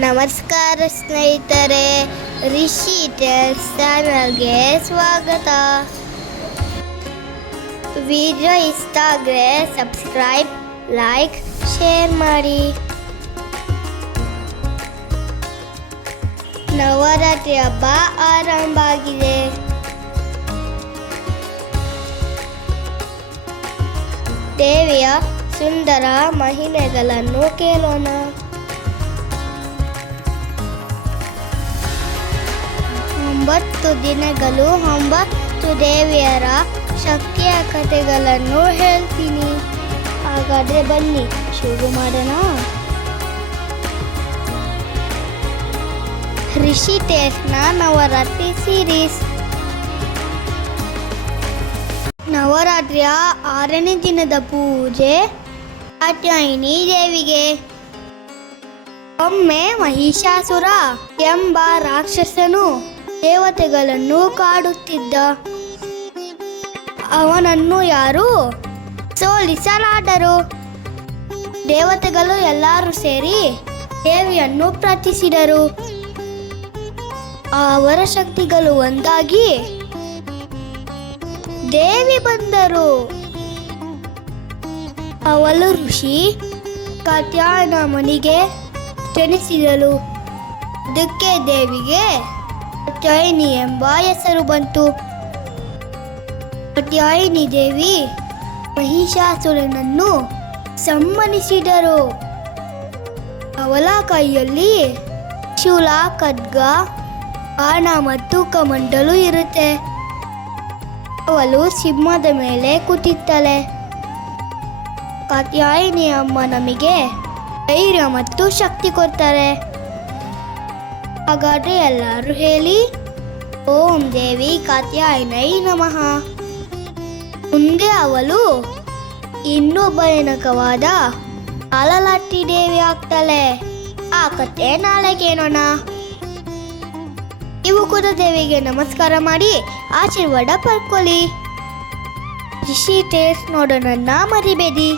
ನಮಸ್ಕಾರ ಸ್ನೇಹಿತರೆ, ರಿಷಿ ಟೆಲ್ಸ್ ಚಾನಲ್ಗೆ ಸ್ವಾಗತ. ವಿಡಿಯೋ ಇಷ್ಟ ಆದರೆ ಸಬ್ಸ್ಕ್ರೈಬ್, ಲೈಕ್, ಶೇರ್ ಮಾಡಿ. ನವರಾತ್ರಿ ಹಬ್ಬ ಆರಂಭ ಆಗಿದೆ. ದೇವಿಯ ಸುಂದರ ಮಹಿಮೆಗಳನ್ನು ಕೇಳೋಣ. 9 ದಿನಗಳು 9 ದೇವಿಯರ ಶಕ್ತಿಯ ಕಥೆಗಳನ್ನು ಹೇಳ್ತೀನಿ. ಹಾಗಾದರೆ ಬನ್ನಿ ಶುರು ಮಾಡೋಣ. ರಿಷಿ ಟೆಲ್ಸ್ನ ನವರಾತ್ರಿ ಸೀರೀಸ್. ನವರಾತ್ರಿಯ 6ನೇ ದಿನದ ಪೂಜೆ ಕಾತ್ಯಾಯಿನಿ ದೇವಿಗೆ. ಒಮ್ಮೆ ಮಹಿಷಾಸುರ ಎಂಬ ರಾಕ್ಷಸನು ದೇವತೆಗಳನ್ನು ಕಾಡುತ್ತಿದ್ದ. ಅವನನ್ನು ಯಾರು ಸೋಲಿಸಲಾದರು. ದೇವತೆಗಳು ಎಲ್ಲರೂ ಸೇರಿ ದೇವಿಯನ್ನು ಪ್ರಾರ್ಥಿಸಿದರು. ಅವರ ಶಕ್ತಿಗಳು ಒಂದಾಗಿ ದೇವಿ ಬಂದರು. ಅವಳು ಋಷಿ ಕಾತ್ಯಾಯನ ಮನೆಗೆ ಜನಿಸಿದಳು. ಅದಕ್ಕೆ ದೇವಿಗೆ ಕಾತ್ಯಾಯಿನಿ ಎಂಬ ಹೆಸರು ಬಂತು. ಕಾತ್ಯಾಯಿನಿ ದೇವಿ ಮಹಿಷಾಸುರನನ್ನು ಸಂಹರಿಸಿದರು. ಅವಳ ಕೈಯಲ್ಲಿ ಶೂಲ, ಖಡ್ಗ, ಬಾಣ ಮತ್ತು ಕಮಂಡಲು ಇರುತ್ತೆ. ಅವಳು ಸಿಂಹದ ಮೇಲೆ ಕೂತಿದ್ದಾಳೆ. ಕಾತ್ಯಾಯಿನಿ ಅಮ್ಮ ನಮಗೆ ಧೈರ್ಯ ಮತ್ತು ಶಕ್ತಿ ಕೊಡ್ತಾರೆ. ಹಾಗಾದರೆ ಎಲ್ಲರೂ ಹೇಳಿ, ಓಂ ದೇವಿ ಕಾತ್ಯಾಯಿನೈ ನಮಃ. ಮುಂದೆ ಅವಳು ಇನ್ನೂ ಭಯಾನಕವಾದ ಕಾಲಲಾಟಿ ದೇವಿ ಆಗ್ತಾಳೆ. ಆ ಕಥೆ ನಾಳೆ ಕೇಳೋಣ. ನೀವು ಕೂಡ ದೇವಿಗೆ ನಮಸ್ಕಾರ ಮಾಡಿ ಆಶೀರ್ವಾದ ಪಡ್ಕೊಳ್ಳಿ. ರಿಷಿ ಟೆಲ್ಸ್ ನೋಡೋಣ ಮರಿಬೇಡಿ.